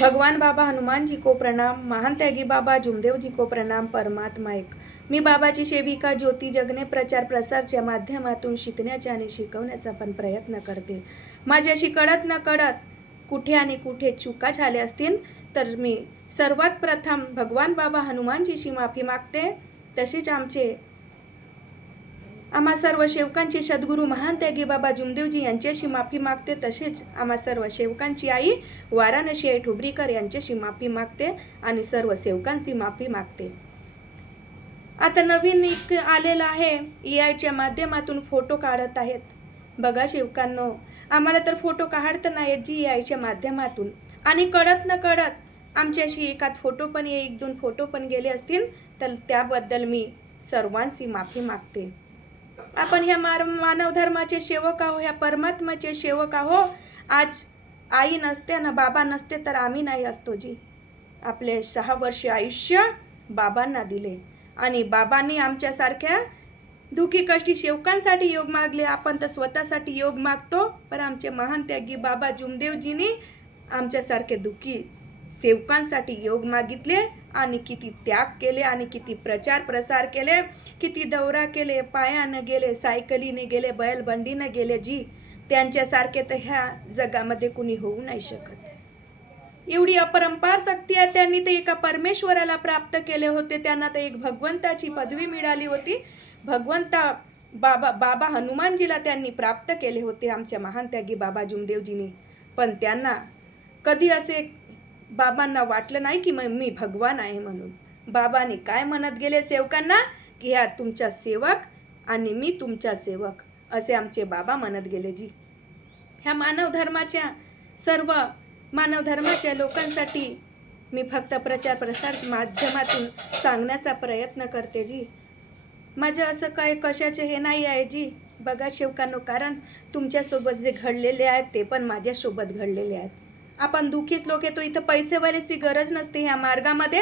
भगवान बाबा हनुमान जी को प्रणाम, महान त्यागी बाबा जुमदेव जी को प्रणाम, परमात्मा एक। मी बाबाची सेविका ज्योती जगने प्रचार प्रसारच्या माध्यमातून शिकण्याचा आणि शिकवण्याचा पण प्रयत्न करते। माझ्याशी कळत न कळत कुठे आणि कुठे चुका झाल्या असतील तर मी सर्वात प्रथम भगवान बाबा हनुमानजीशी माफी मागते। तसेच आम्हा सर्व सेवकांची सद्गुरू महान त्यागी बाबा जुमदेवजी यांच्याशी माफी मागते। तसेच आम्हा सर्व सेवकांची आई वाराणसी आई ठुबरीकर यांच्याशी माफी मागते आणि सर्व सेवकांची माफी मागते। आता नवीन एक आलेला आहे, AI माध्यमातून फोटो काढत आहेत। बघा सेवकांनो, आम्हाला तर फोटो काढता नाही येत जी AI माध्यमातून, आणि कळत न कळत आमच्याशी एकात फोटो पण एक दोन फोटो पण गेले असतील तर त्याबद्दल मी सर्वांची माफी मागते। आपण ह्या मानव धर्माचे सेवक आहो, ह्या परमात्म्याचे सेवक आहो। आज आई नसते ना बाबा नसते तर आम्ही नाही असतो जी। आपले 6 वर्ष आयुष्य बाबांना दिले आणि बाबांनी आमच्यासारख्या दुखी कष्टी सेवकांसाठी योग मागले। आपण तर स्वतःसाठी योग मागतो, पण आमचे महान त्यागी बाबा जुमदेवजींनी आमच्यासारखे दुखी सेवकांसाठी योग मागितले आणि किती त्याग केले आणि किती प्रचार प्रसार केले, किती दौरा केले, पायाने गेले, सायकलीने गेले, बैलबंडीने गेले जी। त्यांच्यासारखे तर ह्या जगामध्ये कुणी होऊ नाही शकत। एवढी अपरंपार शक्ती आहे, त्यांनी ते एका परमेश्वराला प्राप्त केले होते। त्यांना तर एक भगवंताची पदवी मिळाली होती। भगवंता बाबा हनुमानजीला त्यांनी प्राप्त केले होते आमच्या महान त्यागी बाबा जुमदेवजींनी। पण त्यांना कधी असे बाबांना वाटलं नाही की मी भगवान आहे म्हणून। बाबांनी काय म्हणत गेले सेवकांना की ह्या तुमचा सेवक आणि मी तुमचा सेवक, असे आमचे बाबा म्हणत गेले जी। ह्या सर्व मानव धर्माच्या लोकांसाठी मी फक्त प्रचार प्रसार माध्यमातून सांगण्याचा प्रयत्न करते जी। माझं असं काय कशाचे हे नाही आहे जी। बघा सेवकांनो, कारण तुमच्यासोबत जे घडलेले आहेत ते पण माझ्यासोबत घडलेले आहेत। आपण दुखीच लोक येतो, इथं पैसेवाल्याची गरज नसते ह्या मार्गामध्ये।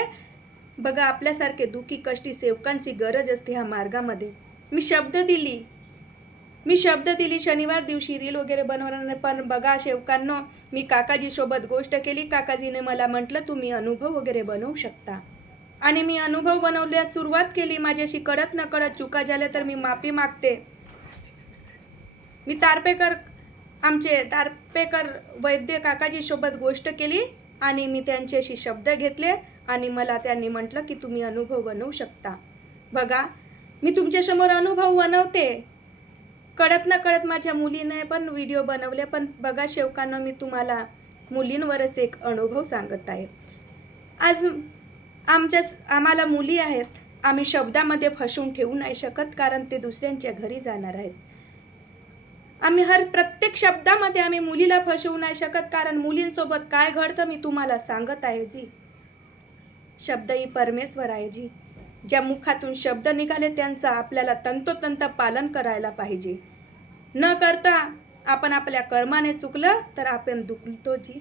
बघा आपल्यासारखे दुखी कष्टी सेवकांची गरज असते ह्या मार्गामध्ये। मी शब्द दिली शनिवार दिवशी रील वगैरे बनवणार, पण बघा सेवकांनो, मी काकाजी सोबत गोष्ट केली। काकाजीने मला म्हटलं तुम्ही अनुभव वगैरे बनवू शकता, आणि मी अनुभव बनवण्यास सुरुवात केली। माझ्याशी कळत न कळत चुका झाल्या तर मी माफी मागते। मी आमचे तारपेकर वैद्य काकाजी सोबत गोष्ट केली आणि मी त्यांच्याशी शब्द घेतले आणि मला त्यांनी म्हटलं की तुम्ही अनुभव बनवू शकता। बघा मी तुमच्यासमोर अनुभव बनवते। कळत न कळत माझ्या मुलीने पण व्हिडिओ बनवले, पण बघा सेवकांना, मी तुम्हाला मुलींवरच एक अनुभव सांगत आहे। आज आम्हाला मुली आहेत, आम्ही शब्दामध्ये फसवून ठेवू नाही शकत, कारण ते दुसऱ्यांच्या घरी जाणार आहेत। आम्ही प्रत्येक शब्दामध्ये आम्ही मुलीला फसवू नाही शकत, कारण मुलींसोबत काय घडतं मी तुम्हाला सांगत आहे जी। शब्द ही परमेश्वर आहे जी। ज्या मुखातून शब्द निघाले त्यांचा आपल्याला तंतोतंत पालन करायला पाहिजे। न करता आपण आपल्या कर्माने चुकलं तर आपण दुखतो जी।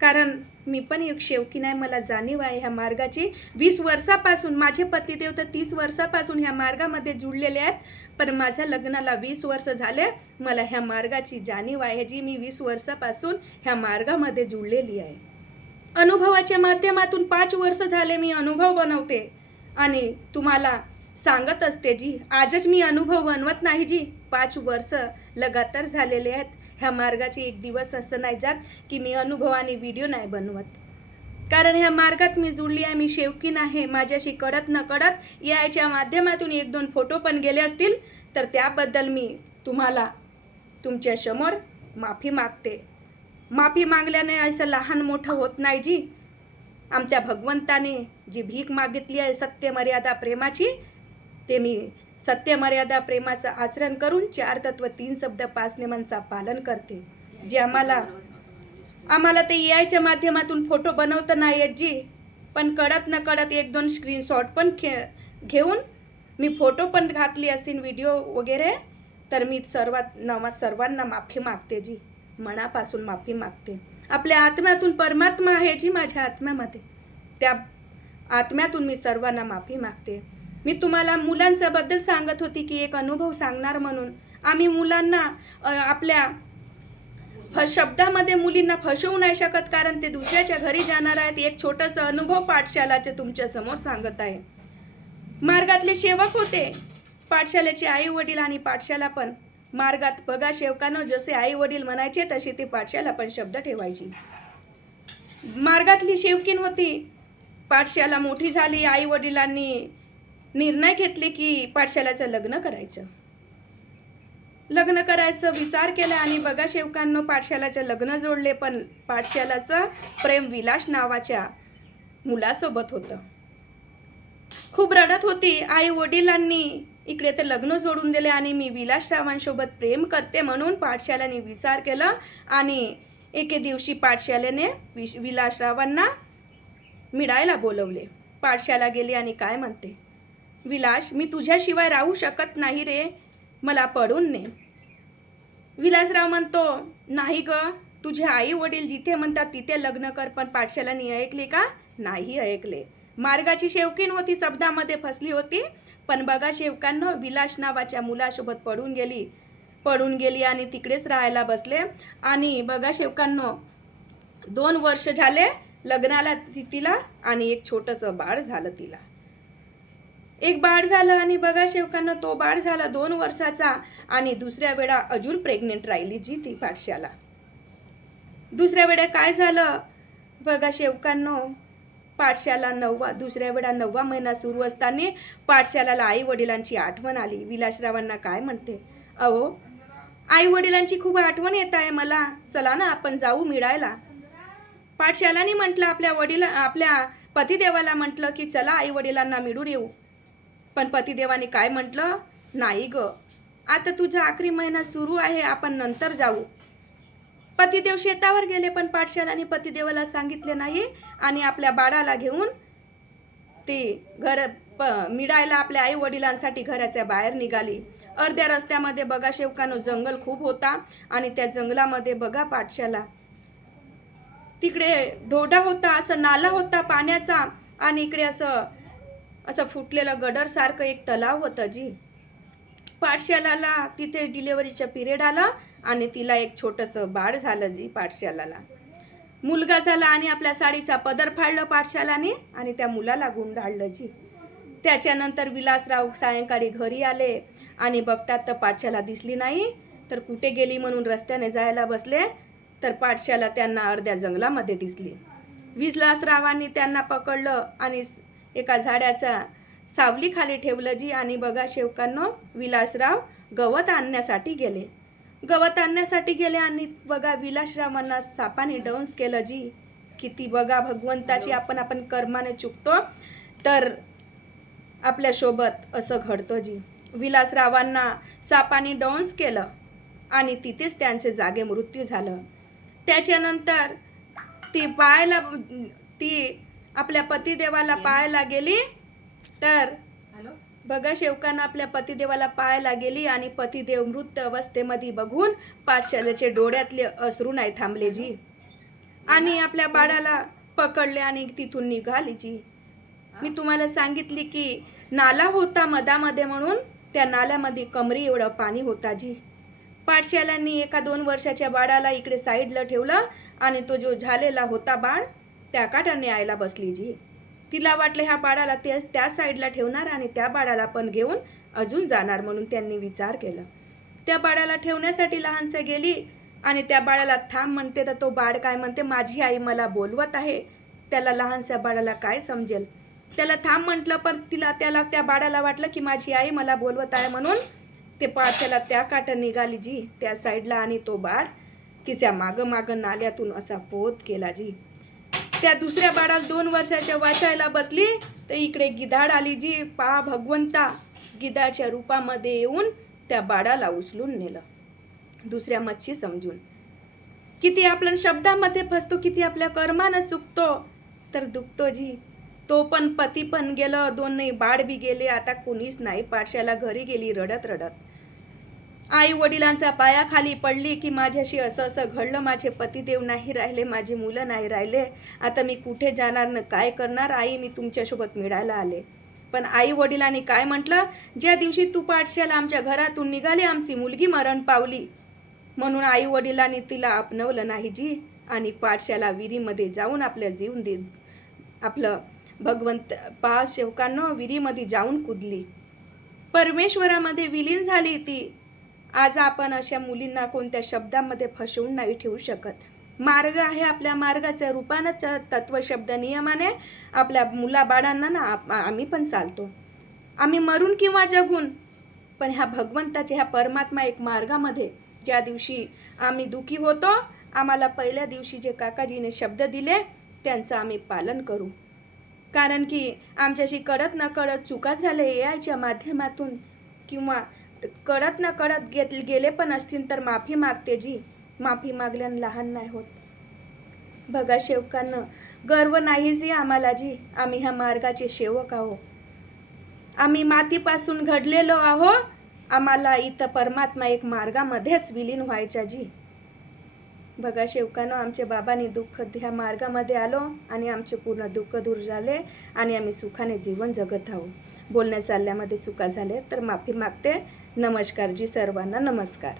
कारण मी पण एक सेवकी नाही, मला जाणीव आहे ह्या मार्गाची। 20 वर्षापासून माझे पतिदेव तर 30 वर्षापासून ह्या मार्गामध्ये जुळलेले आहेत, पण माझ्या लग्नाला 20 वर्ष झाले। मला ह्या मार्गाची जाणीव आहे जी। मी 20 वर्षापासून ह्या मार्गामध्ये जुळलेली आहे। अनुभवाच्या माध्यमातून 5 वर्ष झाले मी अनुभव बनवते आणि तुम्हाला सांगत असते जी। आजच मी अनुभव बनवत नाही जी, 5 वर्ष लगातार झालेले आहेत ह्या मार्गाची। एक दिवस असं नाही जात की मी अनुभव आणि व्हिडिओ नाही बनवत, कारण ह्या मार्गात मी जुळली आहे, मी सेवकीन आहे। माझ्याशी कळत न कळत याच्या माध्यमातून 1-2 फोटो पण गेले असतील तर त्याबद्दल मी तुम्हाला तुमच्या समोर माफी मागते। माफी मागल्याने असं लहान मोठं होत नाही जी। आमच्या भगवंताने जी भीक मागितली आहे सत्य मर्यादा प्रेमाची, ते मी सत्य मर्यादा प्रेमाचं आचरण करून 4 तत्व 3 शब्द 5 नियमांचा पालन करते। जे आम्हाला ते याच्या माध्यमातून फोटो बनवता नाही येत जी, पण कळत न कळत 1-2 स्क्रीनशॉट पण घेऊन मी फोटो पण घातली असेल व्हिडिओ वगैरे, तर मी सर्वांना माफी मागते जी। मनापासून माफी मागते। आपल्या आत्म्यातून परमात्मा आहे जी माझ्या आत्म्यामध्ये, त्या आत्म्यातून मी सर्वांना माफी मागते। मी तुम्हाला मुलांच्या बद्दल सांगत होती की एक अनुभव सांगणार म्हणून। आम्ही मुलांना आपल्या शब्दामध्ये मुलींना फसवू नाही शकत, कारण ते दुसऱ्याच्या घरी जाणार आहेत. एक छोटासा अनुभव पाठशालाचे तुमच्या समोर सांगत आहे. मार्गातले सेवक होते, पाठशालेचे आई वडील आणि पाठशाला पण. मार्गात बघा सेवकानं, जसे आई वडील म्हणायचे तशी ती पाठशाला पण शब्द ठेवायची. मार्गातली सेवकीन होती. पाठशाला मोठी झाली, आई वडिलांनी निर्णय घेतले की पाठशालाचं लग्न करायचं विचार केला. आणि बघा सेवकांनो, पाठशालाचं लग्न जोडले. पण पाठशालाचं प्रेम विलास नावाच्या मुलासोबत होतं. खूप रडत होती. आई वडिलांनी इकडे तर लग्न जोडून दिले आणि मी विलासरावांसोबत प्रेम करते म्हणून पाठशालाने विचार केला. आणि एके दिवशी पाठशालेने विलासरावांना मिळायला बोलवले. पाठशाला गेली आणि काय म्हणते, विलास, मी तुझ्याशिवाय राहू शकत नाही रे, मला पडून ने. विलासराव म्हणतो, नाही ग, तुझे आई वडील जिथे म्हणतात तिथे लग्न कर. पण पाठशालाने ऐकले का? नाही ऐकले. मार्गाची सेवकीन होती, शब्दामध्ये फसली होती. पण बघा सेवकांना, विलास नावाच्या मुलासोबत पडून गेली आणि तिकडेच राहायला बसले. आणि बघा सेवकांनो, 2 वर्ष झाले लग्नाला तिला, आणि एक छोटंसं बाळ झालं तिला. एक बाळ झालं आणि बघा सेवकांना, तो बाळ झाला 2 वर्षाचा. आणि दुसऱ्या वेळा अजून प्रेग्नेंट राहिली जी ती पाठशाला. दुसऱ्या वेळा काय झालं बघा सेवकांनो, पाठशाला दुसऱ्या वेळा 9वा महिना सुरू असताना पाठशालाला आई वडिलांची आठवण आली. विलासरावांना काय म्हणते, अहो आई वडिलांची खूप आठवण येत आहे मला, चला ना आपण जाऊ मिळायला. पाठशालाने म्हटलं, आपल्या पतिदेवाला म्हटलं की चला आई वडिलांना मिळून येऊ. पण पतिदेवाने काय म्हटलं, नाही ग, आता तुझा आखरी महिना सुरू आहे, आपण नंतर जाऊ. पतिदेव शेतावर गेले. पण पाठशालाने पतिदेवाला सांगितले नाही आणि आपल्या बाळाला घेऊन ते मिळायला आपल्या आई वडिलांसाठी घराच्या बाहेर निघाली. अर्ध्या रस्त्यामध्ये बघा सेवकानो, जंगल खूप होता. आणि त्या जंगलामध्ये बघा पाठशाला, तिकडे ढोडा होता, असं नाला होता पाण्याचा. आणि इकडे असं फुटलेलं गडर सारखं एक तलाव होतं जी. पाठशालाला तिथे डिलेव्हरीचा पिरियड आला आणि तिला एक छोटंसं बाळ झालं जी. पाठशालाला मुलगा झाला आणि आपल्या साडीचा पदर फाडलं पाठशालाने आणि त्या मुलाला गुंडाळलं जी. त्याच्यानंतर विलासराव सायंकाळी घरी आले आणि बघतात तर पाठशाला दिसली नाही. तर कुठे गेली म्हणून रस्त्याने जायला बसले, तर पाठशाला त्यांना अर्ध्या जंगलामध्ये दिसली. विलासरावांनी त्यांना पकडलं आणि एका झाडाच्या सावलीखाली ठेवलं जी. आणि बघा सेवकांनो, विलासराव गवत आणण्यासाठी गेले आणि बघा विलासरावांना सापाने डंस केलं जी. किती बघा भगवंताची आपण कर्माने चुकतो तर आपल्यासोबत असं घडतं जी. विलासरावांना सापाने डंस केलं आणि तिथेच त्यांचे जागे मृत्यू झालं. त्याच्यानंतर ती आपल्या पतिदेवाला पाहायला गेली. तर बघा सेवकांना आपल्या पतिदेवाला पाहायला गेली आणि पतिदेव मृत अवस्थेमध्ये बघून पाठशालेचे डोळ्यातले अश्रू नाही थांबले जी. आणि आपल्या बाळाला पकडले आणि तिथून निघाली जी. मी तुम्हाला सांगितली की नाला होता मधामध्ये म्हणून त्या नाल्यामध्ये कमरी एवढं पाणी होता जी. पाठशालांनी एका 2 वर्षाच्या बाळाला इकडे साईडला ठेवलं आणि तो जो झालेला होता बाळ त्या काठाने यायला बसली जी. तिला वाटलं ह्या बाळाला त्या साईडला ठेवणार आणि त्या बाळाला पण घेऊन अजून जाणार म्हणून त्यांनी विचार केला. त्या बाळाला ठेवण्यासाठी लहानसे गेली आणि त्या बाळाला थांब म्हणते तर तो बाळ काय म्हणते, माझी आई मला बोलवत आहे. त्याला लहानशा बाळाला काय समजेल. त्याला थांब म्हटलं पण त्या बाळाला वाटलं की माझी आई मला बोलवत आहे म्हणून ते पाठशाला त्या काठं निघाली जी त्या साईडला. आणि तो बाळ तिच्या मागं नाल्यातून असा पोत केला जी. त्या दुसऱ्या बाळाला 2 वर्षाच्या वाचायला बसली तर इकडे गिधाड आली जी. पहा भगवंता, गिधाडच्या रूपामध्ये येऊन त्या बाळाला उचलून नेलं दुसऱ्या मच्छी समजून. किती आपण शब्दामध्ये फसतो, किती आपल्या कर्मानं चुकतो तर दुखतो जी. तो पण पती पण गेलं, 2 बाळ बी गेले, आता कोणीच नाही. पाठशाला घरी गेली रडत रडत. आई वडिलांचा पायाखाली पडली की माझ्याशी असं घडलं, माझे पतिदेव नाही राहिले, माझे मुलं नाही राहिले, आता मी कुठे जाणार न काय करणार. आई, मी तुमच्यासोबत मिळायला आले. पण आई वडिलांनी काय म्हटलं, ज्या दिवशी तू पाठशाला आमच्या घरातून निघाली आमची मुलगी मरण पावली. म्हणून आई वडिलांनी तिला अपनवलं नाही जी, आणि पाठशाला विहिरीमध्ये जाऊन आपल्या जीवन दे आपलं भगवंत 5 सेवकांना विहिरीमध्ये जाऊन कुदली, परमेश्वरामध्ये विलीन झाली ती. आज आपण अशा मुलींना कोणत्या शब्दामध्ये फसवून नाही ठेवू शकत. मार्ग आहे, आपल्या मार्गाच्या रूपानंच तत्व शब्द नियमाने आपल्या मुलाबाळांना ना आम्ही पण चालतो. आम्ही मरून किंवा जगून, पण ह्या भगवंताच्या ह्या परमात्मा एक मार्गामध्ये ज्या दिवशी आम्ही दुखी होतो, आम्हाला पहिल्या दिवशी जे काकाजीने शब्द दिले त्यांचं आम्ही पालन करू. कारण की आमच्याशी कळत न कळत चुका झाल्या याच्या माध्यमातून, किंवा कळत न कळत गेले पण असतील तर माफी मागते जी. माफी मागल्यानं लहान नाही होत. बघा सेवकांना, गर्व नाही जी आम्हाला जी, आम्ही ह्या मार्गाचे सेवक आहो. आम्ही मातीपासून घडलेलो आहो. आम्हाला इथं परमात्मा एक मार्गामध्येच विलीन व्हायचा जी. बघा सेवकांना, आमच्या बाबांनी दुःख ह्या मार्गामध्ये आलो आणि आमचे पूर्ण दुःख दूर झाले आणि आम्ही सुखाने जीवन जगत आहोत. बोलण्या चालल्यामध्ये चुका झाले तर माफी मागते. नमस्कार जी सर्वांना, नमस्कार.